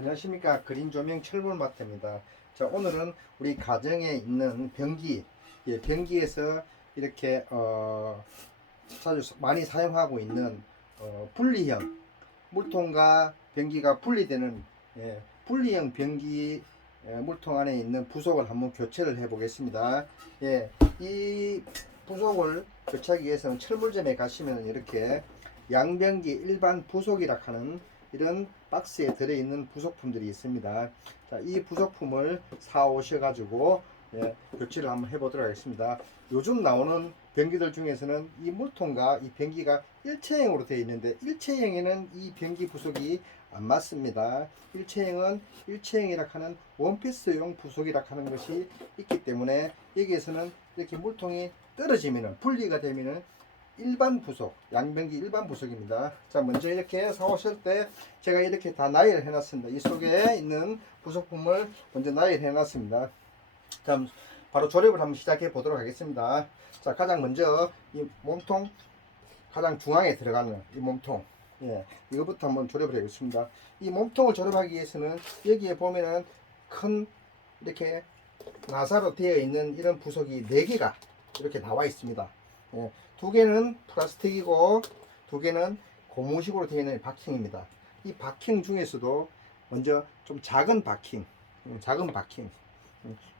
안녕하십니까. 그린조명 철물마트입니다. 자, 오늘은 우리 가정에 있는 변기, 변기에서 이렇게 자주 많이 사용하고 있는 분리형 물통과 변기가 분리되는 분리형 변기 물통 안에 있는 부속을 한번 교체를 해 보겠습니다. 이 부속을 교체하기 위해서는 철물점에 가시면 이렇게 양변기 일반 부속이라 하는 이런 박스에 들어있는 부속품들이 있습니다. 자, 이 부속품을 사 오셔가지고 교체를 한번 해보도록 하겠습니다. 요즘 나오는 변기들 중에서는 이 물통과 이 변기가 일체형으로 되어 있는데 일체형에는 이 변기 부속이 안 맞습니다. 일체형은 일체형이라 하는 원피스용 부속이라 하는 것이 있기 때문에 여기에서는 이렇게 물통이 떨어지면은 분리가 되면은 일반 부속, 양변기 일반 부속입니다. 자, 먼저 이렇게 사오실 때 제가 이렇게 다 나열을 해놨습니다. 이 속에 있는 부속품을 먼저 나열을 해놨습니다. 자, 바로 조립을 한번 시작해 보도록 하겠습니다. 자, 가장 먼저 이 몸통 가장 중앙에 들어가는 이 몸통, 이거부터 한번 조립을 해보겠습니다. 이 몸통을 조립하기 위해서는 여기에 보면은 큰 이렇게 나사로 되어 있는 이런 부속이 4개가 이렇게 나와 있습니다. 2개는 플라스틱이고 2개는 고무식으로 되어 있는 바킹입니다. 이 바킹 중에서도 먼저 좀 작은 바킹,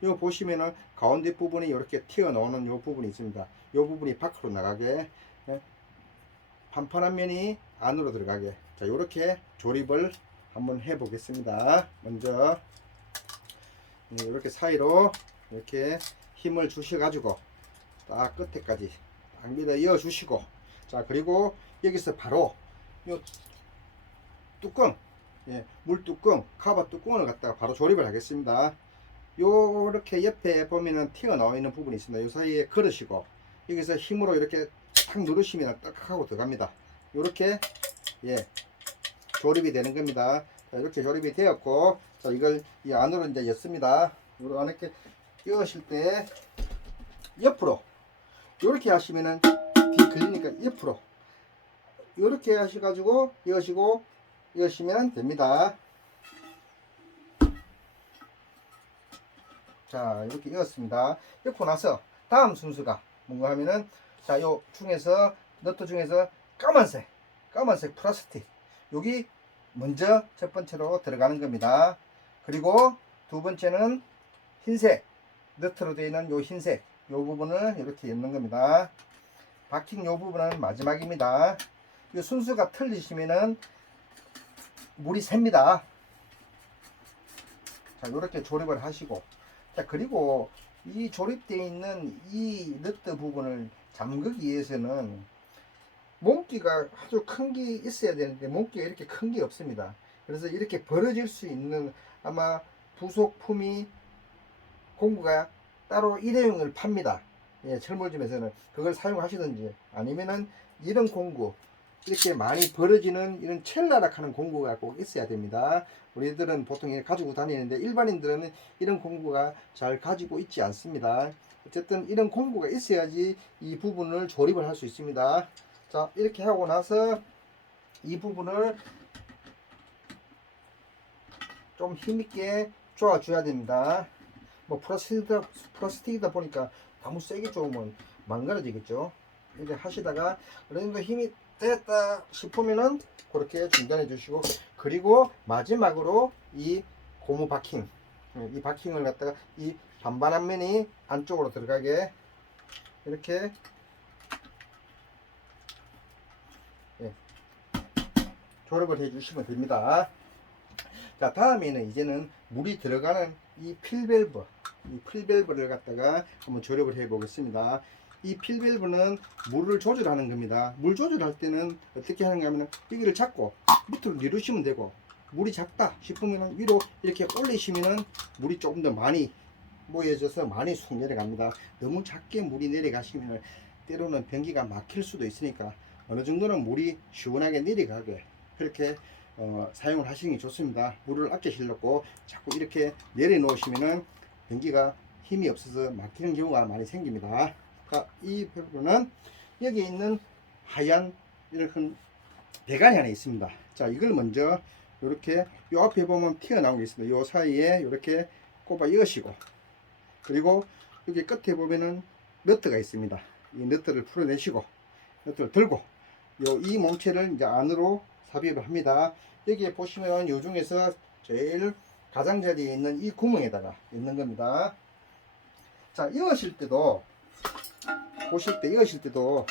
이거 보시면은 가운데 부분이 이렇게 튀어나오는 이 부분이 있습니다. 이 부분이 밖으로 나가게, 판판한 면이 안으로 들어가게, 자, 이렇게 조립을 한번 해 보겠습니다. 먼저 이렇게 사이로 이렇게 힘을 주셔 가지고 딱 끝에까지 딱 밀어 이어 주시고, 자, 그리고 여기서 바로 요 뚜껑, 물 뚜껑, 카바 뚜껑을 갖다가 바로 조립을 하겠습니다. 요렇게 옆에 보면은 튀어나와 있는 부분이 있습니다. 요 사이에 걸으시고 여기서 힘으로 이렇게 탁 누르시면 딱 하고 들어갑니다. 요렇게 조립이 되는 겁니다. 자, 이렇게 조립이 되었고, 자, 이걸 이 안으로 이제 였습니다. 요렇게 이렇게 끼우실 때 옆으로 요렇게 하시면은 뒤 걸리니까 옆으로 요렇게 하셔가지고 여시고 여시면 됩니다. 자, 이렇게 이었습니다. 이고 나서 다음 순서가 뭔가 하면은, 자, 요 중에서 너트 중에서 까만색 플라스틱 여기 먼저 첫 번째로 들어가는 겁니다. 그리고 두 번째는 흰색 너트로 되어 있는 요 흰색 요 부분을 이렇게 엮는 겁니다. 바킹 요 부분은 마지막입니다. 이 순서가 틀리시면은 물이 셉니다. 자, 이렇게 조립을 하시고, 자, 그리고 이 조립되어 있는 이 너트 부분을 잠그기 위해서는 몸끼가 아주 큰 게 있어야 되는데 몸끼가 이렇게 큰 게 없습니다. 그래서 이렇게 벌어질 수 있는 아마 부속품이 공구가 따로 일회용을 팝니다. 철물점에서는 그걸 사용하시든지 아니면은 이런 공구 이렇게 많이 벌어지는 이런 첼라라 하는 공구가 꼭 있어야 됩니다. 우리들은 보통 이렇게 가지고 다니는데 일반인들은 이런 공구가 잘 가지고 있지 않습니다. 어쨌든 이런 공구가 있어야지 이 부분을 조립을 할 수 있습니다. 자, 이렇게 하고 나서 이 부분을 좀 힘있게 조아줘야 됩니다. 뭐 플라스틱이다 보니까 너무 세게 조으면 망가져지겠죠. 이렇게 하시다가 어느 정도 힘이 됐다 싶으면은 그렇게 중단해 주시고, 그리고 마지막으로 이 고무 바킹, 이 바킹을 갖다가 이 반반한 면이 안쪽으로 들어가게 이렇게 조립을 해 주시면 됩니다. 자, 다음에는 이제는 물이 들어가는 이 필밸브를 갖다가 한번 조립을 해 보겠습니다. 이 필밸브는 물을 조절하는 겁니다. 물 조절할 때는 어떻게 하는가 하면 여기를 잡고 밑으로 내리시면 되고, 물이 작다 싶으면 위로 이렇게 올리시면 물이 조금 더 많이 모여져서 많이 쑥 내려갑니다. 너무 작게 물이 내려가시면 때로는 변기가 막힐 수도 있으니까 어느 정도는 물이 시원하게 내려가게 그렇게 사용을 하시는 게 좋습니다. 물을 아끼시려고 자꾸 이렇게 내려놓으시면은 변기가 힘이 없어서 막히는 경우가 많이 생깁니다. 그러니까 이 부분은 여기 있는 하얀 이렇게 배관이 하나 있습니다. 자, 이걸 먼저 이렇게 요 앞에 보면 튀어나온 게 있습니다. 요 사이에 이렇게 꼽아 여시고, 그리고 여기 끝에 보면은 너트가 있습니다. 이 너트를 풀어내시고, 너트를 들고 이 몸체를 이제 안으로 삽입을 합니다. 여기에 보시면 요 중에서 제일 가장자리에 있는 이 구멍에다가 있는 겁니다. 자, 여실 때도 보실 때 여실 때도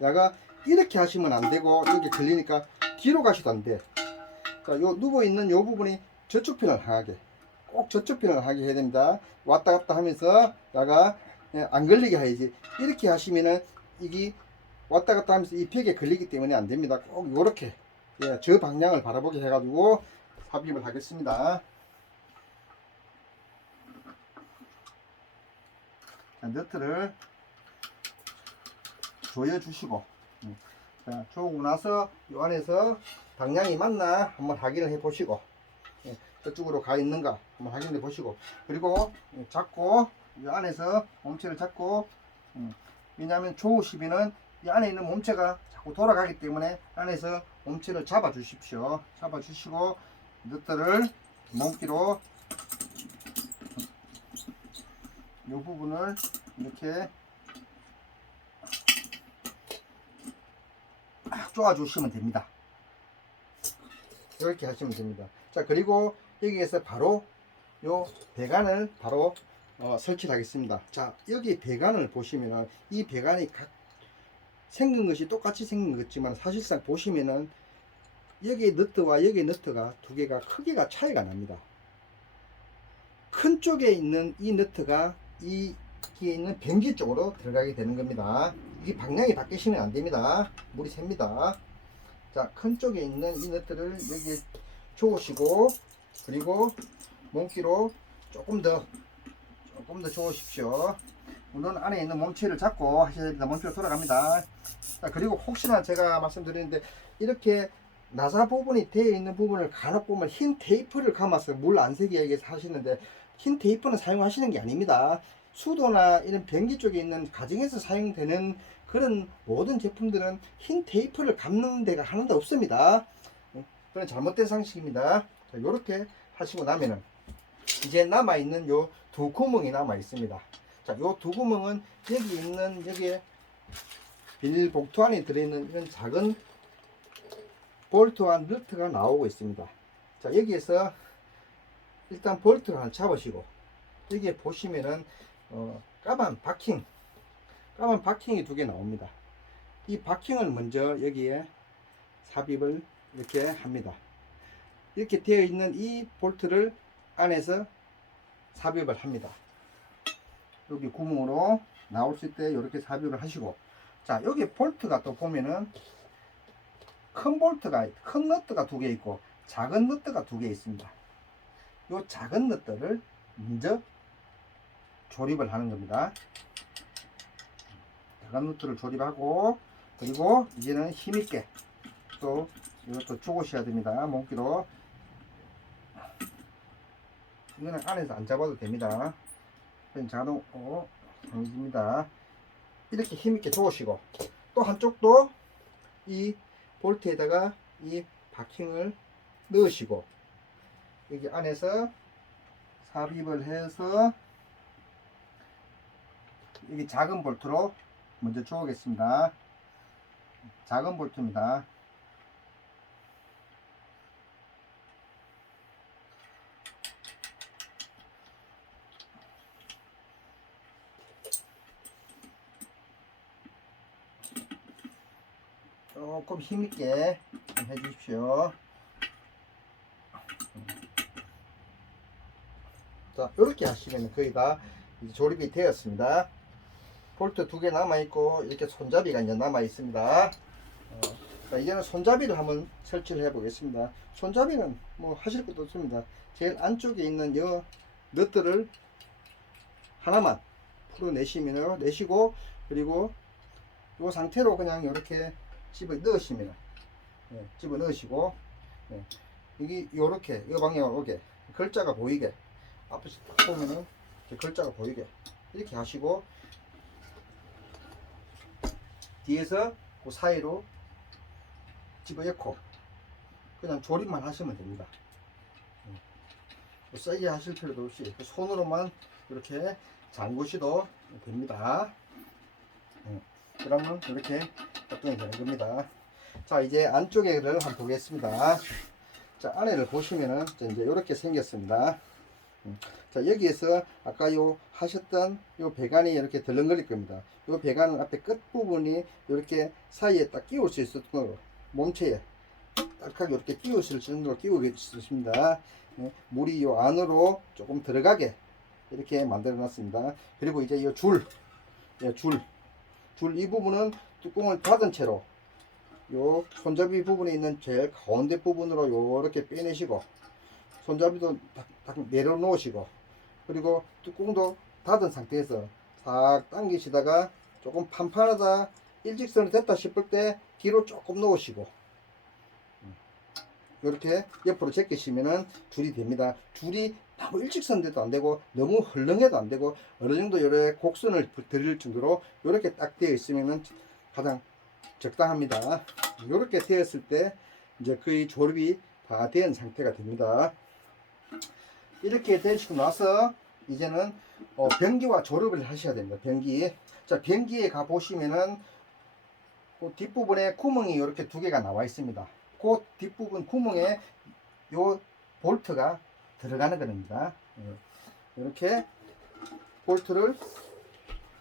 야가 이렇게 하시면 안 되고, 여기 걸리니까 뒤로 가셔도 안 돼. 자, 요 누워 있는 요 부분이 저쪽 편을 향하게, 꼭 저쪽 편을 하게 해야 됩니다. 왔다 갔다 하면서 야가 안 걸리게 해야지. 이렇게 하시면은 이게 왔다 갔다 하면서 이 벽에 걸리기 때문에 안 됩니다. 꼭 요렇게, 예, 저 방향을 바라보게 해가지고 삽입을 하겠습니다. 자, 너트를 조여주시고, 자, 조고 나서 이 안에서 방향이 맞나 한번 확인을 해 보시고, 예, 저쪽으로 가 있는가 한번 확인해 보시고, 그리고 잡고 이 안에서 몸체를 잡고, 왜냐하면 조우 시비는 이 안에 있는 몸체가 자꾸 돌아가기 때문에 안에서 몸체를 잡아 주십시오. 잡아 주시고 너트를 몸기로 이 부분을 이렇게 쪼아 주시면 됩니다. 이렇게 하시면 됩니다. 자, 그리고 여기에서 바로 요 배관을 바로 설치를 하겠습니다. 자, 여기 배관을 보시면은 이 배관이 각 생긴 것이 똑같이 생긴 것지만 사실상 보시면은 여기 너트와 여기 너트가 두 개가 크기가 차이가 납니다. 큰 쪽에 있는 이 너트가 이기에 있는 변기 쪽으로 들어가게 되는 겁니다. 이 방향이 바뀌시면 안 됩니다. 물이 셉니다. 자, 큰 쪽에 있는 이 너트를 여기에 조으시고, 그리고 몸기로 조금 더 조으십시오. 물론 안에 있는 몸체를 잡고 하셔야 됩니다. 몸체로 돌아갑니다. 자, 그리고 혹시나 제가 말씀드리는데 이렇게 나사 부분이 되어 있는 부분을 간혹 보면 흰 테이프를 감아서 물 안 새게 위해서 하시는데, 흰 테이프는 사용하시는 게 아닙니다. 수도나 이런 변기 쪽에 있는 가정에서 사용되는 그런 모든 제품들은 흰 테이프를 감는 데가 하나도 없습니다. 그건 잘못된 상식입니다. 자, 요렇게 하시고 나면은 이제 남아있는 요 두 구멍이 남아 있습니다. 자, 요 두 구멍은 여기 있는, 여기에 비닐 복투 안에 들어있는 이런 작은 볼트와 너트가 나오고 있습니다. 자, 여기에서 일단 볼트를 하나 잡으시고, 여기에 보시면은 까만 바킹이 두 개 나옵니다. 이 바킹을 먼저 여기에 삽입을 이렇게 합니다. 이렇게 되어 있는 이 볼트를 안에서 삽입을 합니다. 여기 구멍으로 나오실 때 이렇게 삽입을 하시고, 자, 여기 볼트가 또 보면은 큰 너트가 두 개 있고 작은 너트가 두 개 있습니다. 이 작은 너트를 먼저 조립을 하는 겁니다. 작은 너트를 조립하고, 그리고 이제는 힘있게 또 이것도 쪼으셔야 됩니다. 몸기로. 이거는 안에서 안 잡아도 됩니다. 자동으로 당깁니다. 이렇게 힘있게 쪼으시고, 또 한쪽도 이 볼트에다가 이 바킹을 넣으시고, 여기 안에서 삽입을 해서 여기 작은 볼트로 먼저 쪼겠습니다. 작은 볼트입니다. 조금 힘있게 좀 해주십시오. 자, 이렇게 하시면 거의 다 이제 조립이 되었습니다. 볼트 두 개 남아있고 이렇게 손잡이가 이제 남아있습니다. 자, 이제는 손잡이를 한번 설치를 해 보겠습니다. 손잡이는 뭐 하실 것도 없습니다. 제일 안쪽에 있는 이 너트를 하나만 풀어내시면 내시고, 그리고 이 상태로 그냥 이렇게 집어 넣으시면, 집어 넣으시고, 이게 요렇게 이 방향으로 오게, 글자가 보이게, 앞에서 딱 보면은 글자가 보이게 이렇게 하시고, 뒤에서 그 사이로 집어넣고, 그냥 조립만 하시면 됩니다. 세게 하실 필요도 없이 손으로만 이렇게 잠그셔도 됩니다. 그러면 이렇게 작동이 되는 겁니다. 자, 이제 안쪽에를 한번 보겠습니다. 자, 안에를 보시면은 이제 이렇게 생겼습니다. 자, 여기에서 아까 요 하셨던 요 배관이 이렇게 덜렁거릴 겁니다. 요 배관은 앞에 끝 부분이 이렇게 사이에 딱 끼울 수 있을 정도로 몸체에 딱하게 이렇게 끼우실 정도로 끼우고 있습니다. 물이 요 안으로 조금 들어가게 이렇게 만들어 놨습니다. 그리고 이제 이 줄 이 부분은 뚜껑을 닫은 채로 요 손잡이 부분에 있는 제일 가운데 부분으로 요렇게 빼내시고 손잡이도 딱 내려놓으시고 그리고 뚜껑도 닫은 상태에서 싹 당기시다가 조금 판판하다 일직선이 됐다 싶을 때 뒤로 조금 놓으시고 이렇게 옆으로 제끼시면은 줄이 됩니다. 줄이 너무 일직선 돼도 안 되고 너무 헐렁해도 안 되고 어느 정도 요래 곡선을 드릴 정도로 이렇게 딱 되어 있으면은 가장 적당합니다. 이렇게 되었을 때 이제 거의 조립이 다 된 상태가 됩니다. 이렇게 되시고 나서 이제는 변기와 조립을 하셔야 됩니다. 변기. 자, 변기에 가 보시면은 그 뒷부분에 구멍이 이렇게 두 개가 나와 있습니다. 그 뒷부분 구멍에 요 볼트가 들어가는 겁니다. 이렇게 볼트를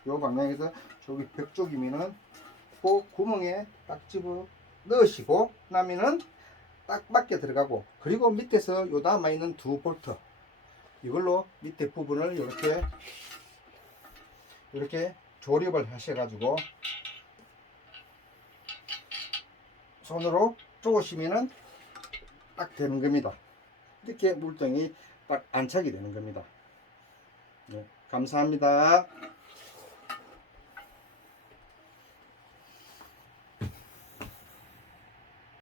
요 방향에서 저기 벽 쪽이면은 그 구멍에 딱 집어 넣으시고 나면은 딱 맞게 들어가고 그리고 밑에서 요 남아 있는 두 볼트 이걸로 밑에 부분을 이렇게 조립을 하셔가지고 손으로 쪼으시면은 딱 되는 겁니다. 이렇게 물통이 딱 안착이 되는 겁니다. 네, 감사합니다.